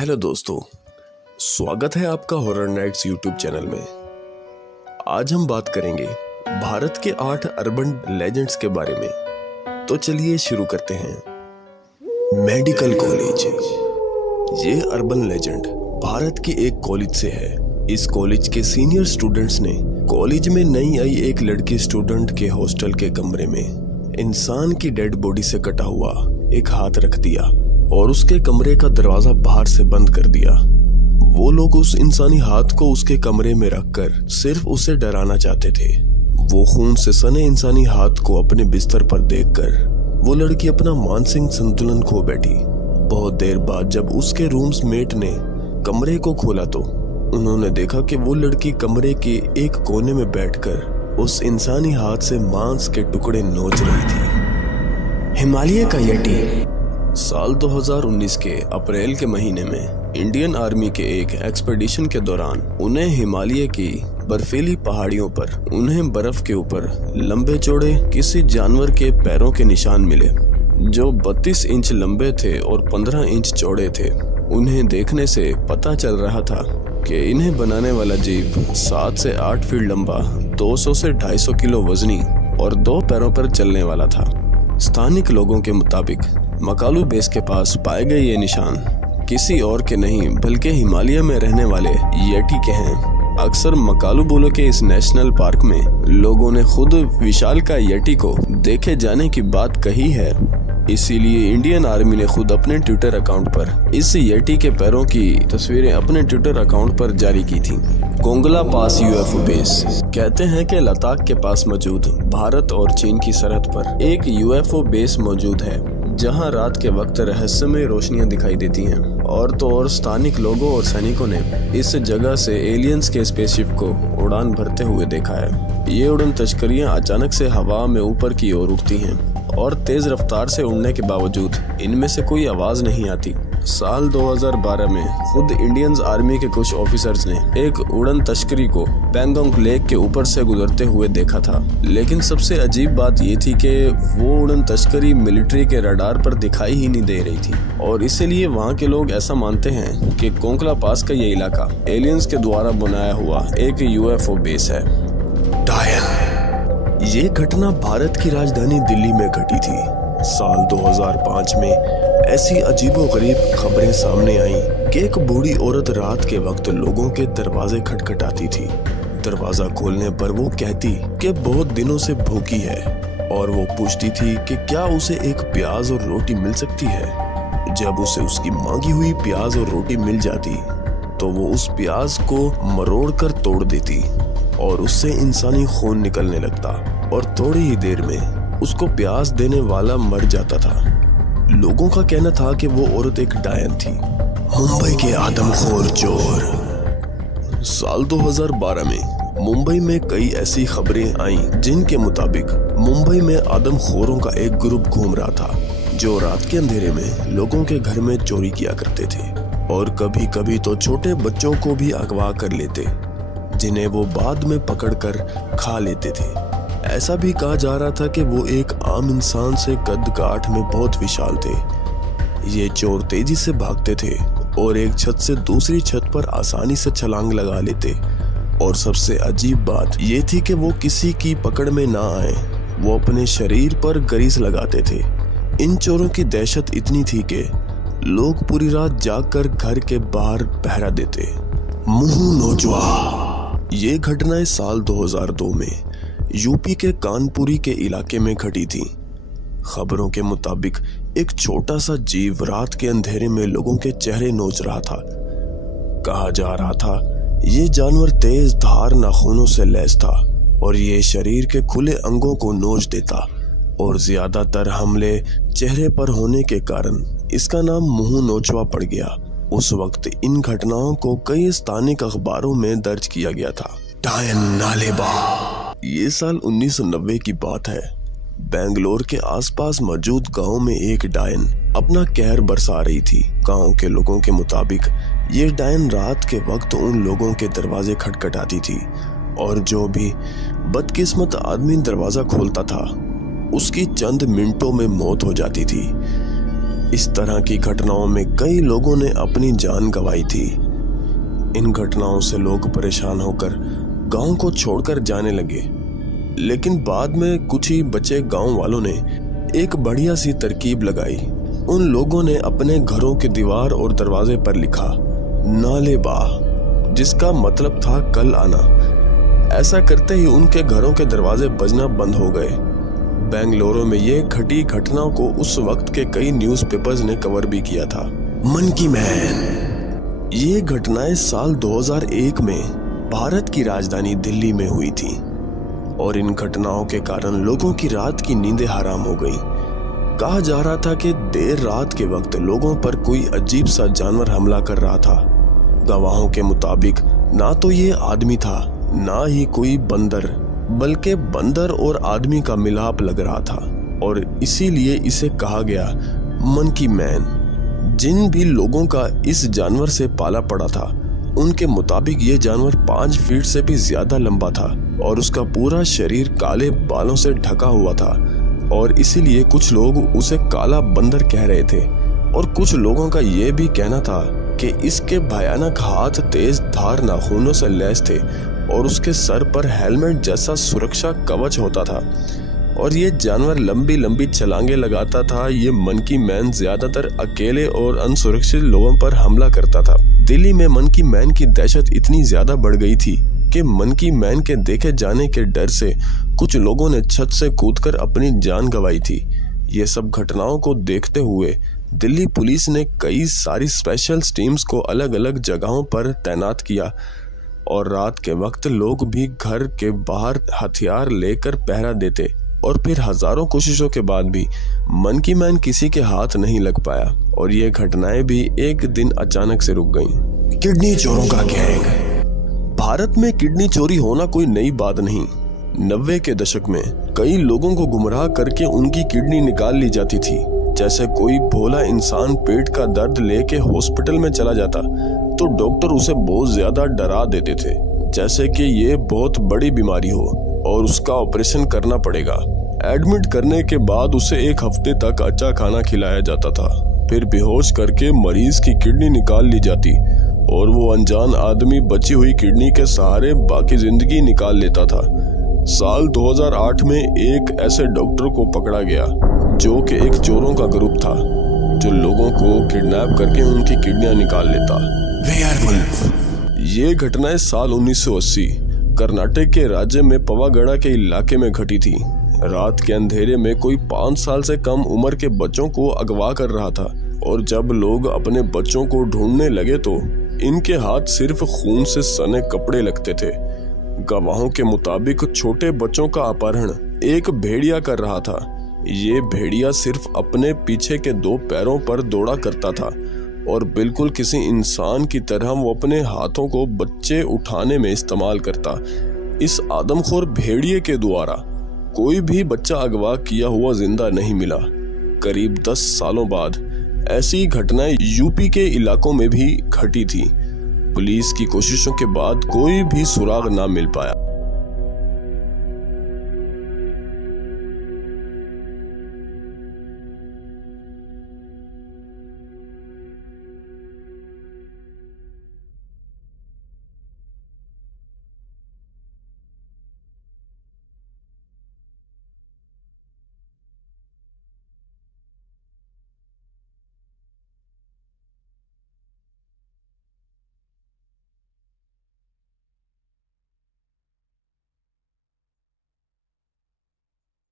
Hello दोस्तों, स्वागत है आपका हॉरर नाइट्स यूट्यूब चैनल में। आज हम बात करेंगे भारत के 8 अर्बन लेजेंड्स के बारे में। तो चलिए शुरू करते हैं। Medical college. ये अर्बन लेजेंड भारत के एक कॉलेज से है। इस कॉलेज के सीनियर स्टूडेंट्स ने कॉलेज में नई आई एक लड़की स्टूडेंट के हॉस्टल के कमरे में इंसान की डेड बॉडी से कटा हुआ एक हाथ रख दिया और उसके कमरे का दरवाजा बाहर से बंद कर दिया। वो लोग उस इंसानी हाथ को उसके कमरे में रखकर सिर्फ उसे डराना चाहते थे। वो खून से सने इंसानी हाथ को अपने बिस्तर पर देखकर वो लड़की अपना मानसिक संतुलन खो बैठी। बहुत देर बाद जब उसके रूममेट ने कमरे को खोला तो उन्होंने देखा कि वो लड़की कमरे के एक कोने में बैठकर उस इंसानी हाथ से मांस के टुकड़े नोच रही थी। हिमालय का यटी। साल 2019 के अप्रैल के महीने में इंडियन आर्मी के एक एक्सपेडिशन के दौरान उन्हें हिमालय की बर्फीली पहाड़ियों पर उन्हें बर्फ के ऊपर लंबे चौड़े किसी जानवर के पैरों के निशान मिले जो 32 इंच लंबे थे और 15 इंच चौड़े थे। उन्हें देखने से पता चल रहा था कि इन्हें बनाने वाला जीव 7 से 8 फीट लंबा, 200 से 250 किलो वजनी और 2 पैरों पर चलने वाला था। स्थानिक लोगों के मुताबिक मकालू बेस के पास पाए गए ये निशान किसी और के नहीं बल्कि हिमालय में रहने वाले येटी के हैं। अक्सर मकालू बोलो के इस नेशनल पार्क में लोगों ने खुद विशाल का येटी को देखे जाने की बात कही है। इसीलिए इंडियन आर्मी ने खुद अपने ट्विटर अकाउंट पर इस येटी के पैरों की तस्वीरें अपने ट्विटर अकाउंट पर जारी की थी। कोंगला पास यूएफओ बेस। कहते हैं कि लद्दाख के पास मौजूद भारत और चीन की सरहद पर एक यूएफओ बेस मौजूद है जहां रात के वक्त रहस्यमय रोशनियां दिखाई देती हैं। और तो और स्थानिक लोगों और सैनिकों ने इस जगह से एलियंस के स्पेसशिप को उड़ान भरते हुए देखा है। ये उड़न तस्करियां अचानक से हवा में ऊपर की ओर उठती हैं और तेज रफ्तार से उड़ने के बावजूद इनमें से कोई आवाज नहीं आती। साल 2012 में खुद इंडियन आर्मी के कुछ ऑफिसर्स ने एक उड़न तस्करी को पैंगोंग लेक के ऊपर से गुजरते हुए देखा था। लेकिन सबसे अजीब बात ये थी कि वो उड़न तस्करी मिलिट्री के रडार पर दिखाई ही नहीं दे रही थी और इसीलिए वहाँ के लोग ऐसा मानते हैं कि कोंकला पास का ये इलाका एलियंस के द्वारा बनाया हुआ एक यूएफओ बेस है। डायन। ये घटना भारत की राजधानी दिल्ली में घटी थी। साल 2005 में ऐसी अजीबोगरीब खबरें सामने आईं कि एक बूढ़ी औरत रात के वक्त लोगों के दरवाजे खटखटाती थी। दरवाजा खोलने पर वो कहती कि बहुत दिनों से भूखी है और वो पूछती थी कि क्या उसे एक प्याज और रोटी मिल सकती है। जब उसे उसकी मांगी हुई प्याज और रोटी मिल जाती तो वो उस प्याज को मरोड़ कर तोड़ देती और उससे इंसानी खून निकलने लगता और थोड़ी ही देर में उसको प्यास देने वाला मर जाता था। लोगों का कहना था कि वो औरत एक डायन थी। मुंबई के आदमखोर चोर। साल 2012 में मुंबई में कई ऐसी खबरें आईं जिनके मुताबिक मुंबई में आदमखोरों का एक ग्रुप घूम रहा था जो रात के अंधेरे में लोगों के घर में चोरी किया करते थे और कभी कभी तो छोटे बच्चों को भी अगवा कर लेते जिन्हें वो बाद में पकड़कर खा लेते थे। ऐसा भी कहा जा रहा था कि वो एक आम इंसान से कद काठ में बहुत विशाल थे। ये चोर तेजी से भागते थे और एक छत से दूसरी छत पर आसानी से छलांग लगा लेते और सबसे अजीब बात ये थी कि वो किसी की पकड़ में ना आए। वो अपने शरीर पर ग्रीस लगाते थे। इन चोरों की दहशत इतनी थी कि लोग पूरी रात जागकर घर के बाहर पहरा देते। मुंह नोचवा। ये घटनाएं साल 2002 में यूपी के कानपुरी के इलाके में घटी थी। खबरों के मुताबिक एक छोटा सा जीव रात के अंधेरे में लोगों के चेहरे नोच रहा था। कहा जा रहा था ये जानवर तेज धार नाखूनों से लैस था और ये शरीर के खुले अंगों को नोच देता और ज्यादातर हमले चेहरे पर होने के कारण इसका नाम मुंह नोचवा पड़ गया। उस वक्त इन घटनाओं को कई स्थानिक अखबारों में दर्ज किया गया था। डायन नालेबा। ये साल 1990 की बात है। बेंगलोर के आसपास मौजूद गांव में एक डायन अपना कहर बरसा रही थी। गांव के लोगों के मुताबिक ये डायन रात के वक्त उन लोगों के दरवाजे खटखटाती थी और जो भी बदकिस्मत आदमी दरवाजा खोलता था उसकी चंद मिनटों में मौत हो जाती थी। इस तरह की घटनाओं में कई लोगों ने अपनी जान गंवाई थी। इन घटनाओं से लोग परेशान होकर गांव को छोड़कर जाने लगे, लेकिन बाद में कुछ ही बचे गांव वालों ने एक बढ़िया सी तरकीब लगाई। उन लोगों ने अपने घरों के दीवार और दरवाजे पर लिखा नाले बा, जिसका मतलब था कल आना। ऐसा करते ही उनके घरों के दरवाजे बजना बंद हो गए। बेंगलुरु में ये घटी घटनाओं को उस वक्त के कई न्यूज़पेपर्स ने कवर भी किया था। Monkey man. ये घटनाएं साल 2001 में भारत की राजधानी दिल्ली में हुई थी और इन घटनाओं के कारण लोगों की रात की नींदें हराम हो गई। कहा जा रहा था कि देर रात के वक्त लोगों पर कोई अजीब सा जानवर हमला कर रहा था। गवाहों के मुताबिक ना तो ये आदमी था, ना ही कोई बंदर, बल्कि बंदर और आदमी का मिलाप लग रहा था और इसीलिए इसे कहा गया मंकी मैन। जिन भी लोगों का इस जानवर से पाला पड़ा था, उनके मुताबिक ये जानवर 5 फीट से भी ज्यादा लंबा था और उसका पूरा शरीर काले बालों से ढका हुआ था और इसीलिए कुछ लोग उसे काला बंदर कह रहे थे। और कुछ लोगों का यह भी कहना था कि इसके भयानक हाथ तेज धार नाखूनों से लैस थे और उसके सर पर हेलमेट जैसा सुरक्षा कवच होता था और ये जानवर लंबी लंबी छलांगे लगाता था। ये मंकी मैन ज्यादातर अकेले और अनसुरक्षित लोगों पर हमला करता था। दिल्ली में मंकी मैन की दहशत इतनी ज्यादा बढ़ गई थी कि मंकी मैन के देखे जाने के डर से कुछ लोगों ने छत से कूदकर अपनी जान गंवाई थी। ये सब घटनाओं को देखते हुए दिल्ली पुलिस ने कई सारी स्पेशल टीम्स को अलग अलग जगहों पर तैनात किया और रात के वक्त लोग भी घर के बाहर हथियार लेकर पहरा देते और फिर हजारों कोशिशों के बाद भी मंकी मैन किसी के हाथ नहीं लग पाया और ये घटनाएं भी एक दिन अचानक से रुक गईं। किडनी चोरों का गैंग। भारत में किडनी चोरी होना कोई नई बात नहीं। 90 के दशक में कई लोगों को गुमराह करके उनकी किडनी निकाल ली जाती थी। जैसे कोई भोला इंसान पेट का दर्द लेके हॉस्पिटल में चला जाता तो डॉक्टर उसे बहुत ज्यादा डरा देते थे, जैसे कि ये बहुत बड़ी बीमारी हो और उसका ऑपरेशन करना पड़ेगा। एडमिट करने के बाद उसे 1 हफ्ते तक अच्छा खाना खिलाया जाता था, फिर बेहोश करके मरीज की किडनी निकाल ली जाती और वो अनजान आदमी बची हुई किडनी के सहारे बाकी जिंदगी निकाल लेता था। साल 2008 में एक ऐसे डॉक्टर को पकड़ा गया जो कि एक चोरों का ग्रुप था जो लोगों को किडनैप करके उनकी किडनियां निकाल लेता। वेयरवुल्फ। ये घटनाएं साल 1980 कर्नाटक के राज्य में पवागढ़ के इलाके में घटी थी। रात के अंधेरे में कोई 5 साल से कम उम्र के बच्चों को अगवा कर रहा था और जब लोग अपने बच्चों को ढूंढने लगे तो इनके हाथ सिर्फ खून से सने कपड़े लगते थे। गवाहों के मुताबिक छोटे बच्चों का अपहरण एक भेड़िया कर रहा था। ये भेड़िया सिर्फ अपने पीछे के 2 पैरों पर दौड़ा करता था और बिल्कुल किसी इंसान की तरह वो अपने हाथों को बच्चे उठाने में इस्तेमाल करता। इस आदमखोर भेड़िए के द्वारा कोई भी बच्चा अगवा किया हुआ जिंदा नहीं मिला। करीब 10 सालों बाद ऐसी घटनाएं यूपी के इलाकों में भी घटी थी। पुलिस की कोशिशों के बाद कोई भी सुराग ना मिल पाया।